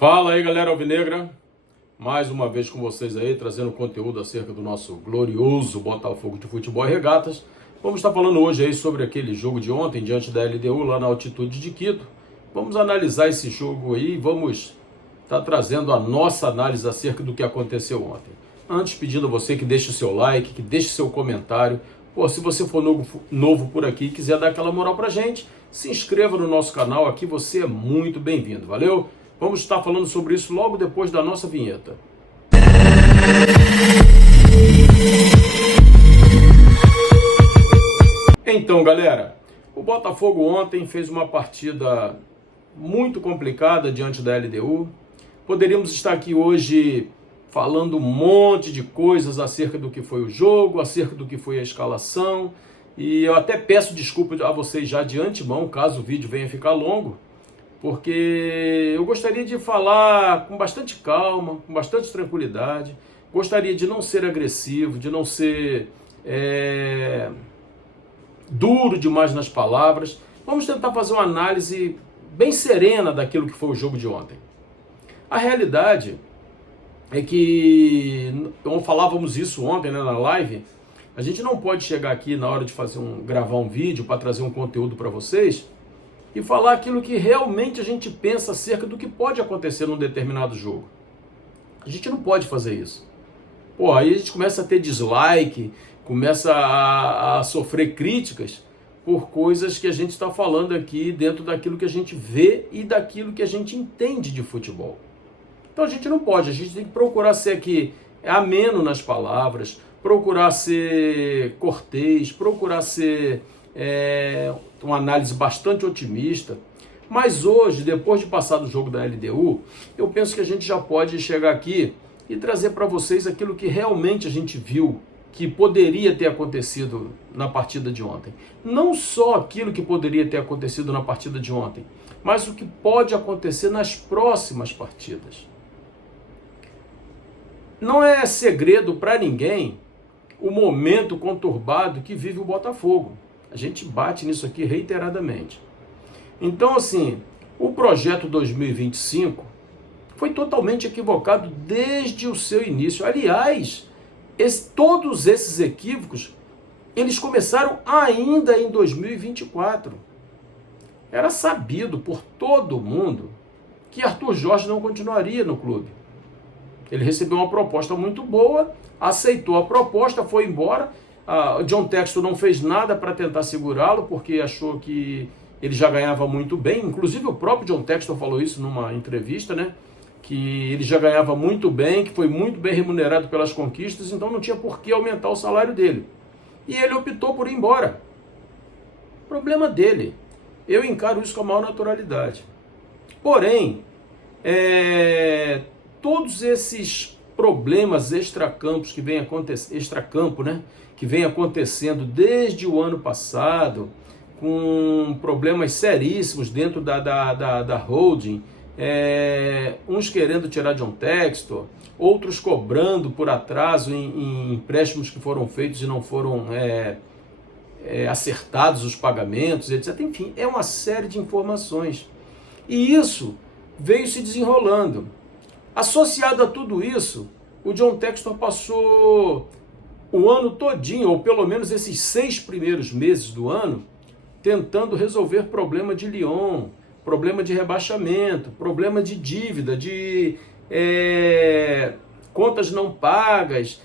Fala aí, galera alvinegra, mais uma vez com vocês aí, trazendo conteúdo acerca do nosso glorioso Botafogo de Futebol e Regatas. Vamos estar falando hoje aí sobre aquele jogo de ontem, diante da LDU, lá na altitude de Quito. Vamos analisar esse jogo aí e vamos estar trazendo a nossa análise acerca do que aconteceu ontem. Antes, pedindo a você que deixe o seu like, que deixe seu comentário. Pô, se você for novo por aqui e quiser dar aquela moral pra gente, se inscreva no nosso canal, aqui você é muito bem-vindo, valeu? Vamos estar falando sobre isso logo depois da nossa vinheta. Então, galera, o Botafogo ontem fez uma partida muito complicada diante da LDU. Poderíamos estar aqui hoje falando um monte de coisas acerca do que foi o jogo, acerca do que foi a escalação. E eu até peço desculpa a vocês já de antemão, caso o vídeo venha ficar longo, porque eu gostaria de falar com bastante calma, com bastante tranquilidade. Gostaria de não ser agressivo, de não ser duro demais nas palavras. Vamos tentar fazer uma análise bem serena daquilo que foi o jogo de ontem. A realidade é que, como falávamos isso ontem, né, na live, a gente não pode chegar aqui na hora de gravar um vídeo para trazer um conteúdo para vocês e falar aquilo que realmente a gente pensa acerca do que pode acontecer num determinado jogo. A gente não pode fazer isso. Pô, aí a gente começa a ter dislike, começa a sofrer críticas por coisas que a gente está falando aqui dentro daquilo que a gente vê e daquilo que a gente entende de futebol. Então a gente não pode, a gente tem que procurar ser aqui ameno nas palavras, procurar ser cortês, procurar ser uma análise bastante otimista. Mas hoje, depois de passar do jogo da LDU, eu penso que a gente já pode chegar aqui e trazer para vocês aquilo que realmente a gente viu que poderia ter acontecido na partida de ontem. Não só aquilo que poderia ter acontecido na partida de ontem, mas o que pode acontecer nas próximas partidas. Não é segredo para ninguém o momento conturbado que vive o Botafogo. A gente bate nisso aqui reiteradamente. Então, assim, o projeto 2025 foi totalmente equivocado desde o seu início. Aliás, todos esses equívocos, eles começaram ainda em 2024. Era sabido por todo mundo que Arthur Jorge não continuaria no clube. Ele recebeu uma proposta muito boa, aceitou a proposta, foi embora. O John Textor não fez nada para tentar segurá-lo, porque achou que ele já ganhava muito bem. Inclusive o próprio John Textor falou isso numa entrevista, né? Que ele já ganhava muito bem, que foi muito bem remunerado pelas conquistas, então não tinha por que aumentar o salário dele. E ele optou por ir embora. Problema dele. Eu encaro isso com a maior naturalidade. Porém, todos esses problemas extracampos que vem acontecendo, né, que vem acontecendo desde o ano passado, com problemas seríssimos dentro da holding, uns querendo tirar John Textor, outros cobrando por atraso em empréstimos que foram feitos e não foram acertados os pagamentos, etc. Enfim, é uma série de informações. E isso veio se desenrolando. Associado a tudo isso, o John Textor passou o ano todinho, ou pelo menos esses 6 primeiros meses do ano, tentando resolver problema de Lyon, problema de rebaixamento, problema de dívida, de contas não pagas,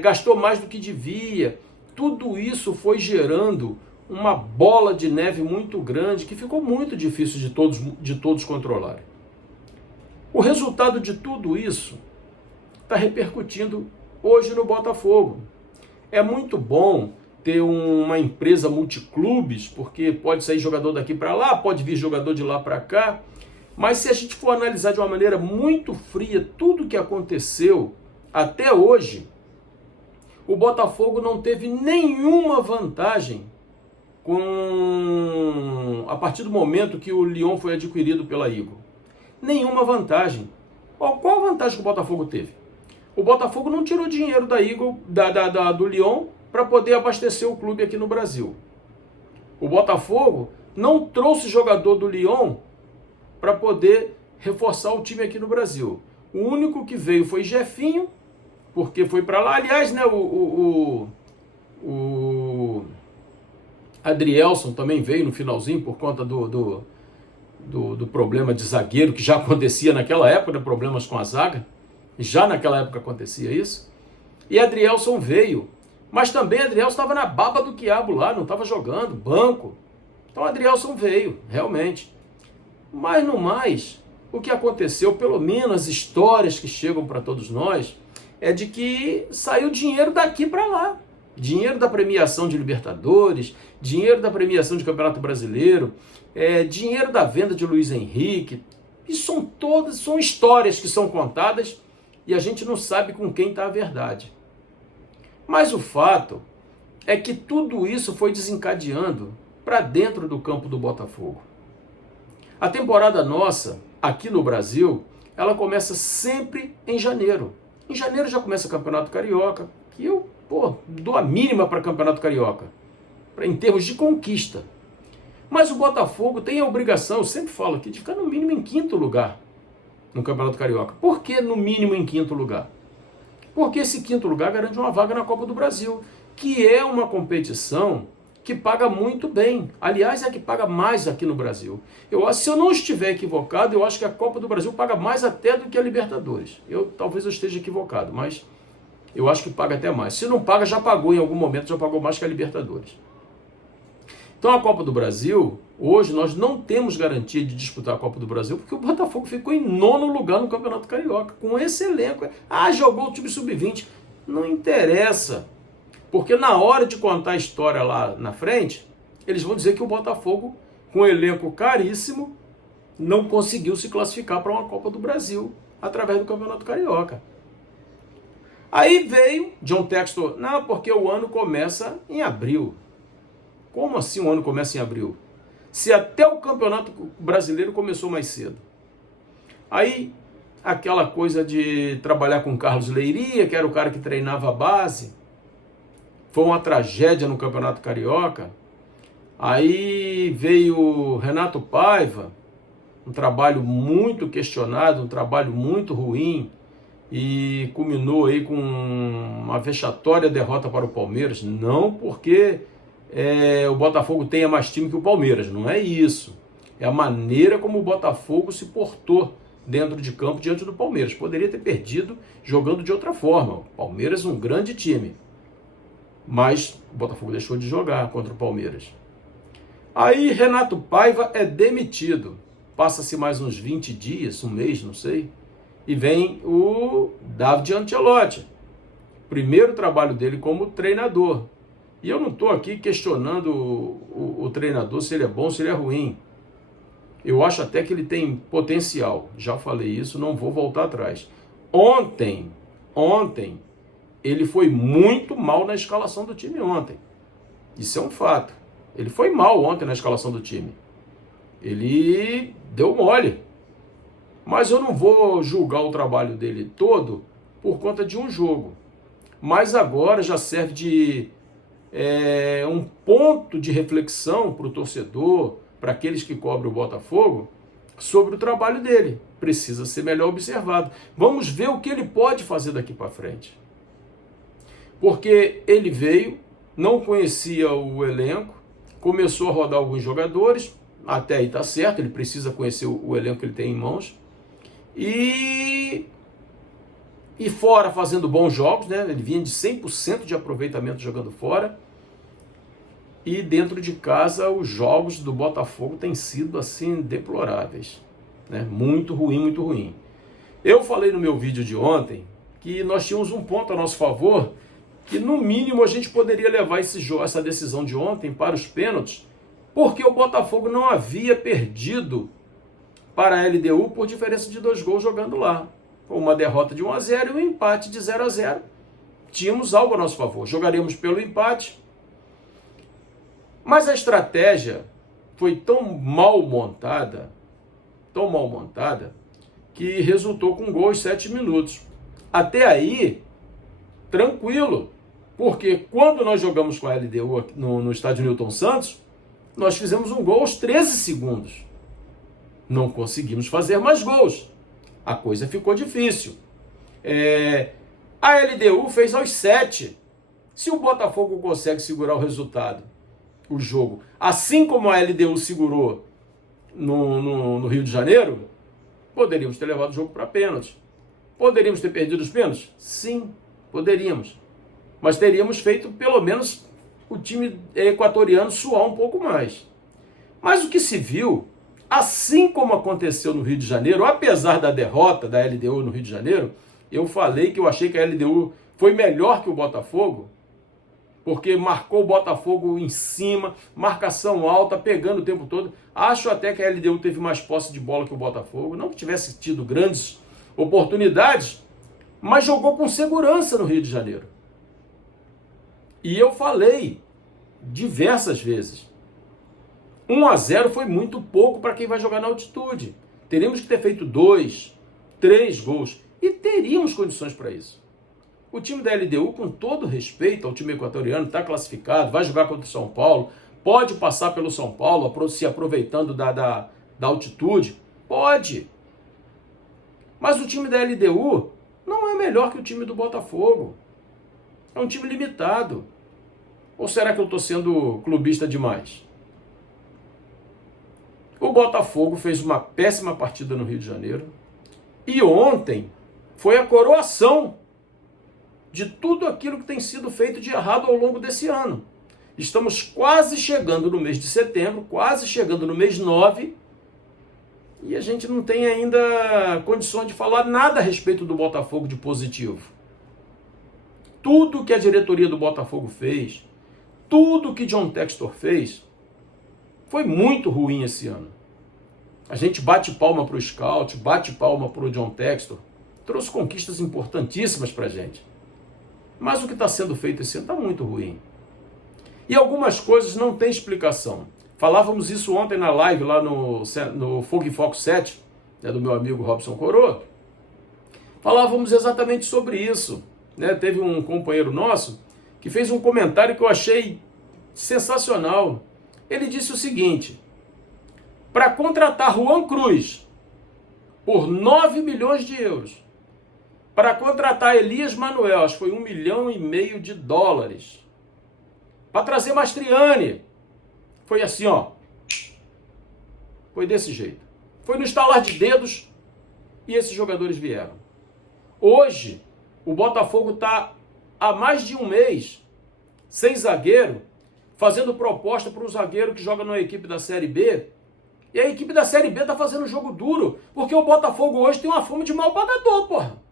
gastou mais do que devia. Tudo isso foi gerando uma bola de neve muito grande que ficou muito difícil de todos controlarem. O resultado de tudo isso está repercutindo hoje no Botafogo. É muito bom ter uma empresa multiclubes, porque pode sair jogador daqui para lá, pode vir jogador de lá para cá, mas se a gente for analisar de uma maneira muito fria tudo o que aconteceu até hoje, o Botafogo não teve nenhuma vantagem a partir do momento que o Lyon foi adquirido pela Eagle. Nenhuma vantagem. Qual a vantagem que o Botafogo teve? O Botafogo não tirou dinheiro da Eagle, do Lyon, para poder abastecer o clube aqui no Brasil. O Botafogo não trouxe jogador do Lyon para poder reforçar o time aqui no Brasil. O único que veio foi Jefinho, porque foi para lá. Aliás, né, o Adrielson também veio no finalzinho por conta do problema de zagueiro, que já acontecia naquela época, né, problemas com a zaga. Já naquela época acontecia isso. E Adrielson veio. Mas também Adrielson estava na baba do quiabo lá, não estava jogando, banco. Então Adrielson veio, realmente. Mas no mais, o que aconteceu, pelo menos as histórias que chegam para todos nós, é de que saiu dinheiro daqui para lá. Dinheiro da premiação de Libertadores, dinheiro da premiação de Campeonato Brasileiro, dinheiro da venda de Luiz Henrique. E são histórias que são contadas e a gente não sabe com quem está a verdade. Mas o fato é que tudo isso foi desencadeando para dentro do campo do Botafogo. A temporada nossa, aqui no Brasil, ela começa sempre em janeiro. Em janeiro já começa o Campeonato Carioca, que eu dou a mínima para o Campeonato Carioca, em termos de conquista. Mas o Botafogo tem a obrigação, eu sempre falo aqui, de ficar no mínimo em quinto lugar no Campeonato Carioca. Por que no mínimo em quinto lugar? Porque esse quinto lugar garante uma vaga na Copa do Brasil, que é uma competição que paga muito bem. Aliás, é a que paga mais aqui no Brasil. Se eu não estiver equivocado, eu acho que a Copa do Brasil paga mais até do que a Libertadores. Talvez eu esteja equivocado, mas eu acho que paga até mais. Se não paga, já pagou em algum momento, já pagou mais que a Libertadores. Então a Copa do Brasil, hoje nós não temos garantia de disputar a Copa do Brasil, porque o Botafogo ficou em nono lugar no Campeonato Carioca, com esse elenco. Jogou o time sub-20. Não interessa, porque na hora de contar a história lá na frente, eles vão dizer que o Botafogo, com um elenco caríssimo, não conseguiu se classificar para uma Copa do Brasil, através do Campeonato Carioca. Aí veio John Textor, não, porque o ano começa em abril. Como assim o ano começa em abril? Se até o Campeonato Brasileiro começou mais cedo. Aí, aquela coisa de trabalhar com Carlos Leiria, que era o cara que treinava a base, foi uma tragédia no Campeonato Carioca. Aí veio Renato Paiva, um trabalho muito questionado, um trabalho muito ruim, e culminou aí com uma vexatória derrota para o Palmeiras. Não porque o Botafogo tenha mais time que o Palmeiras, não é isso. É a maneira como o Botafogo se portou dentro de campo diante do Palmeiras. Poderia ter perdido jogando de outra forma. O Palmeiras é um grande time, mas o Botafogo deixou de jogar contra o Palmeiras. Aí Renato Paiva é demitido. Passa-se mais uns 20 dias, um mês, não sei, e vem o David Ancelotti. Primeiro trabalho dele como treinador. E eu não estou aqui questionando o treinador, se ele é bom, se ele é ruim. Eu acho até que ele tem potencial. Já falei isso, não vou voltar atrás. Ontem, ele foi muito mal na escalação do time ontem. Isso é um fato. Ele foi mal ontem na escalação do time. Ele deu mole. Mas eu não vou julgar o trabalho dele todo por conta de um jogo. Mas agora já serve de um ponto de reflexão para o torcedor, para aqueles que cobrem o Botafogo, sobre o trabalho dele. Precisa ser melhor observado. Vamos ver o que ele pode fazer daqui para frente. Porque ele veio, não conhecia o elenco, começou a rodar alguns jogadores, até aí está certo, ele precisa conhecer o elenco que ele tem em mãos, e fora fazendo bons jogos, né? Ele vinha de 100% de aproveitamento jogando fora, e dentro de casa os jogos do Botafogo têm sido assim deploráveis, né? Muito ruim, muito ruim. Eu falei no meu vídeo de ontem que nós tínhamos um ponto a nosso favor, que no mínimo a gente poderia levar essa decisão de ontem para os pênaltis, porque o Botafogo não havia perdido para a LDU por diferença de 2 gols jogando lá. Uma derrota de 1-0 e um empate de 0-0. Tínhamos algo a nosso favor, jogaríamos pelo empate. Mas a estratégia foi tão mal montada, que resultou com um gol aos 7 minutos. Até aí, tranquilo, porque quando nós jogamos com a LDU no estádio Newton Santos, nós fizemos um gol aos 13 segundos. Não conseguimos fazer mais gols. A coisa ficou difícil. A LDU fez aos 7. Se o Botafogo consegue segurar o resultado, o jogo, assim como a LDU segurou no Rio de Janeiro, poderíamos ter levado o jogo para pênalti. Poderíamos ter perdido os pênaltis? Sim, poderíamos. Mas teríamos feito, pelo menos, o time equatoriano suar um pouco mais. Mas o que se viu, assim como aconteceu no Rio de Janeiro, apesar da derrota da LDU no Rio de Janeiro, eu falei que eu achei que a LDU foi melhor que o Botafogo, porque marcou o Botafogo em cima, marcação alta, pegando o tempo todo. Acho até que a LDU teve mais posse de bola que o Botafogo, não que tivesse tido grandes oportunidades, mas jogou com segurança no Rio de Janeiro. E eu falei diversas vezes, 1-0 foi muito pouco para quem vai jogar na altitude. Teríamos que ter feito 2, 3 gols, e teríamos condições para isso. O time da LDU, com todo respeito ao time equatoriano, está classificado, vai jogar contra o São Paulo, pode passar pelo São Paulo, se aproveitando da altitude, pode. Mas o time da LDU não é melhor que o time do Botafogo. É um time limitado. Ou será que eu estou sendo clubista demais? O Botafogo fez uma péssima partida no Rio de Janeiro. E ontem foi a coroação de tudo aquilo que tem sido feito de errado ao longo desse ano. Estamos quase chegando no mês de setembro, quase chegando no mês 9, e a gente não tem ainda condições de falar nada a respeito do Botafogo de positivo. Tudo que a diretoria do Botafogo fez, tudo que John Textor fez, foi muito ruim esse ano. A gente bate palma para o Scout, bate palma para o John Textor, trouxe conquistas importantíssimas para a gente. Mas o que está sendo feito esse ano está muito ruim. E algumas coisas não têm explicação. Falávamos isso ontem na live lá no Fogo em Foco 7, do meu amigo Robson Coroa. Falávamos exatamente sobre isso. Teve um companheiro nosso que fez um comentário que eu achei sensacional. Ele disse o seguinte: para contratar Juan Cruz por 9 milhões de euros, para contratar Elias Manuel, acho que foi $1,5 milhão, para trazer Mastriani, foi assim, ó, foi desse jeito. Foi no estalar de dedos e esses jogadores vieram. Hoje, o Botafogo está há mais de um mês sem zagueiro, fazendo proposta para um zagueiro que joga na equipe da Série B, e a equipe da Série B está fazendo jogo duro, porque o Botafogo hoje tem uma fome de mal pagador, porra.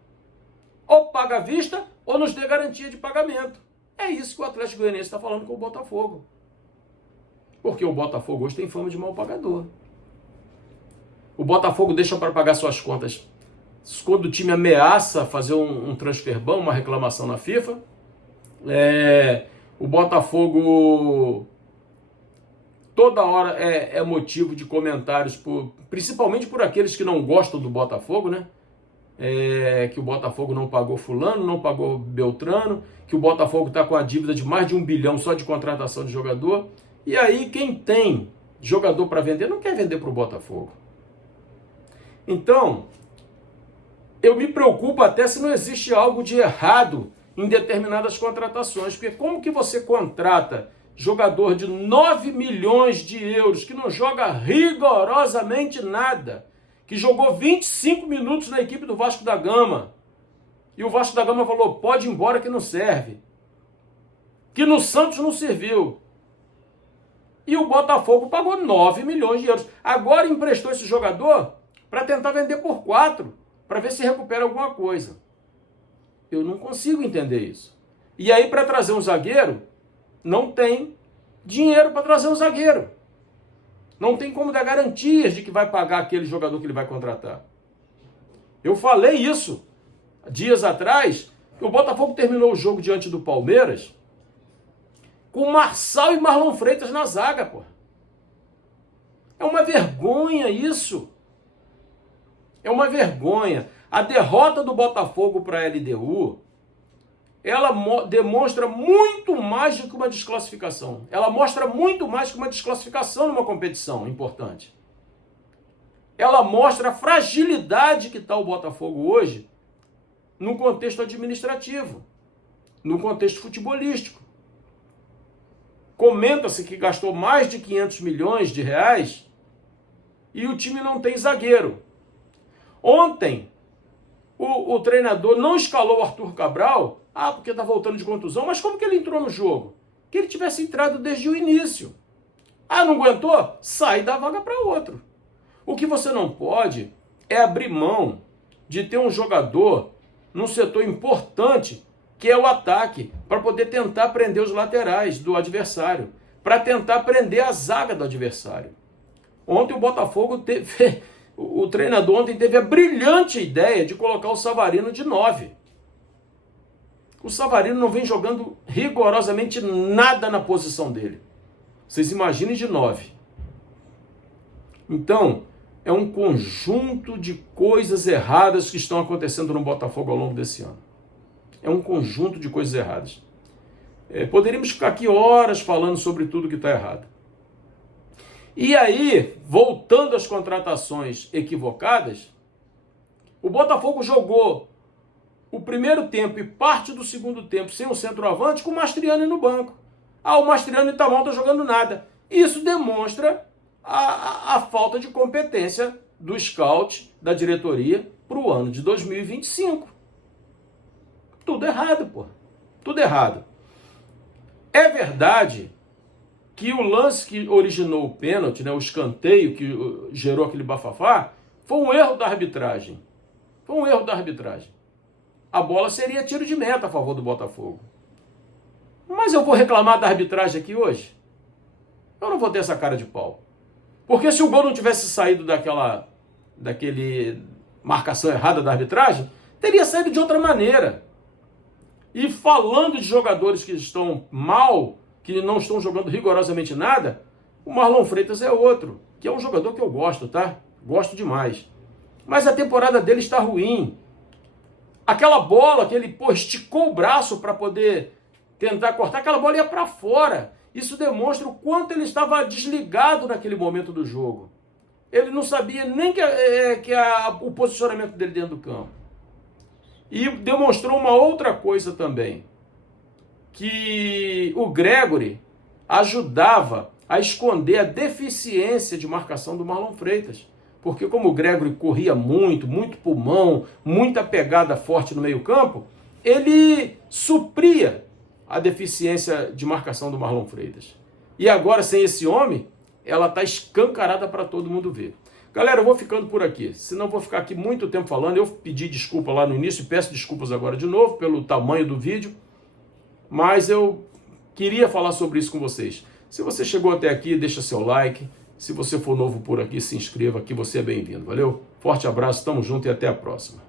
Ou paga à vista, ou nos dê garantia de pagamento. É isso que o Atlético Goianiense está falando com o Botafogo. Porque o Botafogo hoje tem fama de mal pagador. O Botafogo deixa para pagar suas contas quando o time ameaça fazer um transfer ban, uma reclamação na FIFA. O Botafogo toda hora é motivo de comentários, principalmente por aqueles que não gostam do Botafogo, né? Que o Botafogo não pagou fulano, não pagou Beltrano, que o Botafogo está com a dívida de mais de 1 bilhão só de contratação de jogador. E aí quem tem jogador para vender não quer vender para o Botafogo. Então, eu me preocupo até se não existe algo de errado em determinadas contratações, porque como que você contrata jogador de 9 milhões de euros que não joga rigorosamente nada, que jogou 25 minutos na equipe do Vasco da Gama, e o Vasco da Gama falou, pode ir embora que não serve, que no Santos não serviu, e o Botafogo pagou 9 milhões de euros, agora emprestou esse jogador para tentar vender por 4, para ver se recupera alguma coisa. Eu não consigo entender isso. E aí para trazer um zagueiro, não tem dinheiro para trazer um zagueiro. Não tem como dar garantias de que vai pagar aquele jogador que ele vai contratar. Eu falei isso dias atrás, que o Botafogo terminou o jogo diante do Palmeiras com Marçal e Marlon Freitas na zaga, pô. É uma vergonha isso. É uma vergonha. A derrota do Botafogo para a LDU, ela demonstra muito mais do que uma desclassificação. Ela mostra muito mais que uma desclassificação numa competição importante. ela mostra a fragilidade que está o Botafogo hoje no contexto administrativo, no contexto futebolístico. Comenta-se que gastou mais de 500 milhões de reais e o time não tem zagueiro. Ontem, o treinador não escalou o Arthur Cabral, porque está voltando de contusão, mas como que ele entrou no jogo? Que ele tivesse entrado desde o início. Não aguentou? Sai da vaga para outro. O que você não pode é abrir mão de ter um jogador num setor importante, que é o ataque, para poder tentar prender os laterais do adversário, para tentar prender a zaga do adversário. Ontem o Botafogo teve... O treinador ontem teve a brilhante ideia de colocar o Savarino de 9. O Savarino não vem jogando rigorosamente nada na posição dele. Vocês imaginem de 9. Então, é um conjunto de coisas erradas que estão acontecendo no Botafogo ao longo desse ano. É um conjunto de coisas erradas. Poderíamos ficar aqui horas falando sobre tudo que está errado. E aí, voltando às contratações equivocadas, o Botafogo jogou o primeiro tempo e parte do segundo tempo sem o centroavante com o Mastriani no banco. O Mastriani tá mal, não está jogando nada. Isso demonstra a falta de competência do scout, da diretoria, para o ano de 2025. Tudo errado, pô. Tudo errado. É verdade que o lance que originou o pênalti, né, o escanteio que gerou aquele bafafá, foi um erro da arbitragem. Foi um erro da arbitragem. A bola seria tiro de meta a favor do Botafogo. Mas eu vou reclamar da arbitragem aqui hoje? Eu não vou ter essa cara de pau. Porque se o gol não tivesse saído daquele marcação errada da arbitragem, teria saído de outra maneira. E falando de jogadores que estão mal, que não estão jogando rigorosamente nada, o Marlon Freitas é outro, que é um jogador que eu gosto, tá? Gosto demais. Mas a temporada dele está ruim. Aquela bola que ele esticou o braço para poder tentar cortar, aquela bola ia para fora. Isso demonstra o quanto ele estava desligado naquele momento do jogo. Ele não sabia nem o posicionamento dele dentro do campo. E demonstrou uma outra coisa também, que o Gregory ajudava a esconder a deficiência de marcação do Marlon Freitas. Porque como o Gregory corria muito pulmão, muita pegada forte no meio-campo, ele supria a deficiência de marcação do Marlon Freitas. E agora, sem esse homem, ela está escancarada para todo mundo ver. Galera, eu vou ficando por aqui, senão vou ficar aqui muito tempo falando. Eu pedi desculpa lá no início e peço desculpas agora de novo pelo tamanho do vídeo, mas eu queria falar sobre isso com vocês. Se você chegou até aqui, deixa seu like. Se você for novo por aqui, se inscreva, que você é bem-vindo. Valeu? Forte abraço, tamo junto e até a próxima.